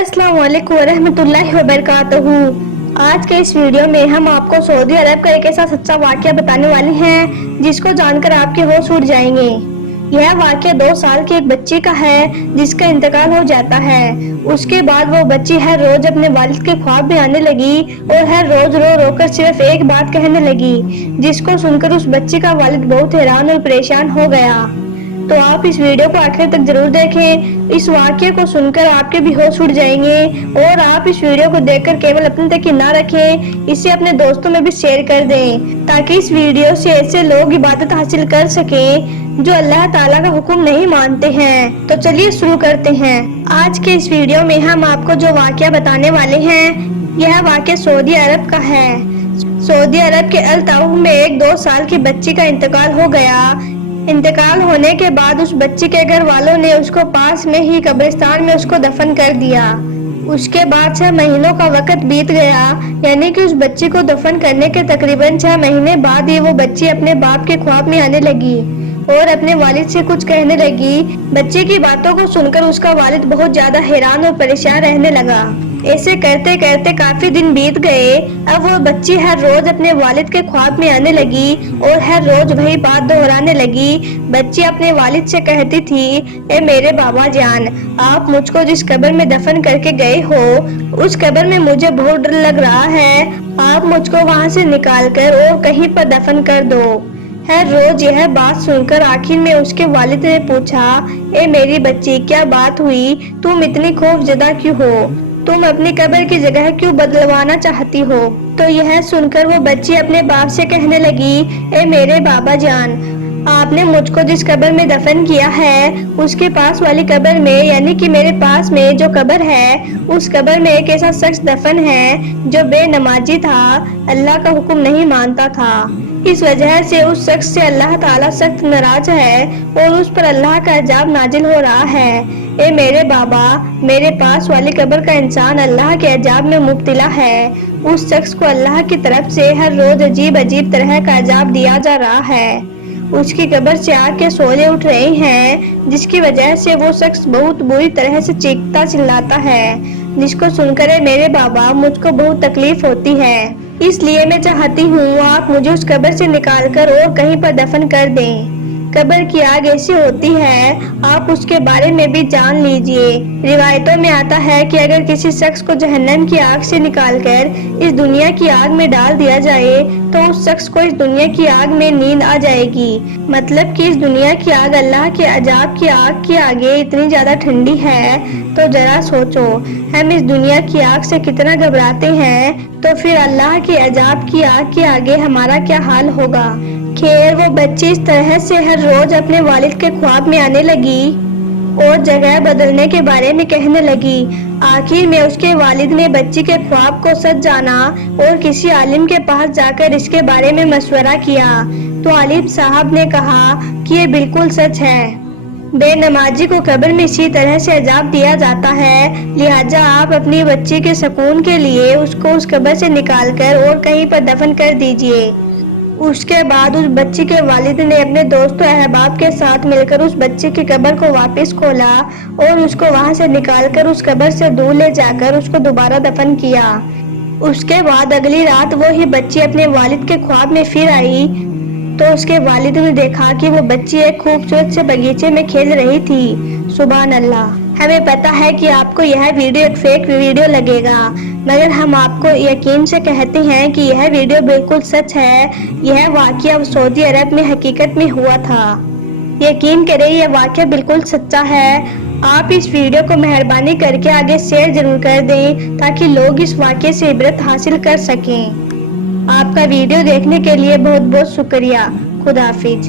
अस्सलाम वालेकुम वरहमतुल्लाहि वबरकातुहू। आज के इस वीडियो में हम आपको सऊदी अरब का एक ऐसा सच्चा वाकया बताने वाले हैं जिसको जानकर आपके होश उड़ जाएंगे। यह वाकया 2 साल की एक बच्ची का है जिसका इंतकाल हो जाता है। उसके बाद वो बच्ची हर रोज अपने वालिद के ख्वाब में आने लगी और हर रोज रो रो कर सिर्फ एक बात कहने लगी, जिसको सुनकर उस बच्ची का वालिद बहुत हैरान और परेशान हो गया। तो आप इस वीडियो को आखिर तक जरूर देखें। इस वाकये को सुनकर आपके भी होश उड़ जाएंगे और आप इस वीडियो को देखकर केवल अपने तक ही ना रखें, इसे अपने दोस्तों में भी शेयर कर दें ताकि इस वीडियो से ऐसे लोग इबादत हासिल कर सकें जो अल्लाह ताला का हुक्म नहीं मानते हैं। तो चलिए शुरू करते हैं। आज के इस वीडियो में हम आपको जो वाकया बताने वाले हैं, यह वाकया सऊदी अरब का है। सऊदी अरब के अल ताउफ में एक 2 साल की बच्ची का इंतकाल हो गया। इंतकाल होने के बाद उस बच्ची के घर वालों ने उसको पास में ही कब्रिस्तान में उसको दफन कर दिया। उसके बाद 6 महीनों का वक्त बीत गया, यानी कि उस बच्ची को दफन करने के तकरीबन 6 महीने बाद ही वो बच्ची अपने बाप के ख्वाब में आने लगी और अपने वालिद से कुछ कहने लगी। बच्चे की बातों को सुनकर उसका वालिद बहुत ज्यादा हैरान और परेशान रहने लगा। ऐसे करते करते काफी दिन बीत गए। अब वो बच्ची हर रोज अपने वालिद के ख्वाब में आने लगी और हर रोज वही बात दोहराने लगी। बच्ची अपने वालिद से कहती थी, ए मेरे बाबा जान, आप मुझको जिस कब्र में दफन करके गए हो उस कब्र में मुझे बहुत डर लग रहा है। आप मुझको वहाँ से निकाल कर और कहीं पर दफन कर दो। हर रोज यह बात सुनकर आखिर में उसके वालिद ने पूछा, ए मेरी बच्ची, क्या बात हुई? तुम इतनी खौफजदा क्यों हो? तुम अपनी कब्र की जगह क्यों बदलवाना चाहती हो? तो यह सुनकर वो बच्ची अपने बाप से कहने लगी, ए मेरे बाबा जान, आपने मुझको जिस कब्र में दफन किया है उसके पास वाली कब्र में, यानी कि मेरे पास में जो कब्र है उस कब्र में एक ऐसा शख्स दफन है जो बेनमाजी था, अल्लाह का हुक्म नहीं मानता था। इस वजह से उस शख्स से अल्लाह ताला सख्त नाराज है और उस पर अल्लाह का अजाब नाजिल हो रहा है। ए मेरे बाबा, मेरे पास वाली कब्र का इंसान अल्लाह के अजाब में मुब्तला है। उस शख्स को अल्लाह की तरफ से हर रोज अजीब अजीब तरह का अजाब दिया जा रहा है। उसकी कब्र से आग के शोले उठ रहे हैं, जिसकी वजह से वो शख्स बहुत बुरी तरह से चीखता चिल्लाता है, जिसको सुनकर मेरे बाबा मुझको बहुत तकलीफ होती है। इसलिए मैं चाहती हूँ आप मुझे उस कब्र से निकालकर और कहीं पर दफन कर दें। कब्र की आग ऐसी होती है, आप उसके बारे में भी जान लीजिए। रिवायतों में आता है कि अगर किसी शख्स को जहन्नम की आग से निकालकर इस दुनिया की आग में डाल दिया जाए तो उस शख्स को इस दुनिया की आग में नींद आ जाएगी। मतलब कि इस दुनिया की आग अल्लाह के अजाब की आग के आगे इतनी ज्यादा ठंडी है। तो जरा सोचो, हम इस दुनिया की आग से कितना घबराते हैं, तो फिर अल्लाह के अजाब की आग के आगे हमारा क्या हाल होगा। खैर, वो बच्ची इस तरह से हर रोज अपने वालिद के ख्वाब में आने लगी और जगह बदलने के बारे में कहने लगी। आखिर में उसके वालिद ने बच्ची के ख्वाब को सच जाना और किसी आलिम के पास जाकर इसके बारे में मशवरा किया। तो आलिम साहब ने कहा कि ये बिल्कुल सच है, बेनमाजी को कब्र में इसी तरह से अजाब दिया जाता है। लिहाजा आप अपनी बच्ची के सुकून के लिए उसको उस कब्र से निकालकर और कहीं पर दफन कर दीजिए। उसके बाद उस बच्ची के वालिद ने अपने दोस्तों अहबाब के साथ मिलकर उस बच्ची की कब्र को वापस खोला और उसको वहां से निकालकर उस कब्र से दूर ले जाकर उसको दोबारा दफन किया। उसके बाद अगली रात वो ही बच्ची अपने वालिद के ख्वाब में फिर आई तो उसके वालिद ने देखा कि वो बच्ची एक खूबसूरत से बगीचे में खेल रही थी। सुभान अल्लाह। हमें पता है कि आपको यह वीडियो एक फेक वीडियो लगेगा, मगर हम आपको यकीन से कहते हैं कि यह वीडियो बिल्कुल सच है। यह वाकया सऊदी अरब में हकीकत में हुआ था। यकीन करें, यह वाकया बिल्कुल सच्चा है। आप इस वीडियो को मेहरबानी करके आगे शेयर जरूर कर दें ताकि लोग इस वाकये से इबरत हासिल कर सकें। आपका वीडियो देखने के लिए बहुत बहुत शुक्रिया। खुदा हाफिज।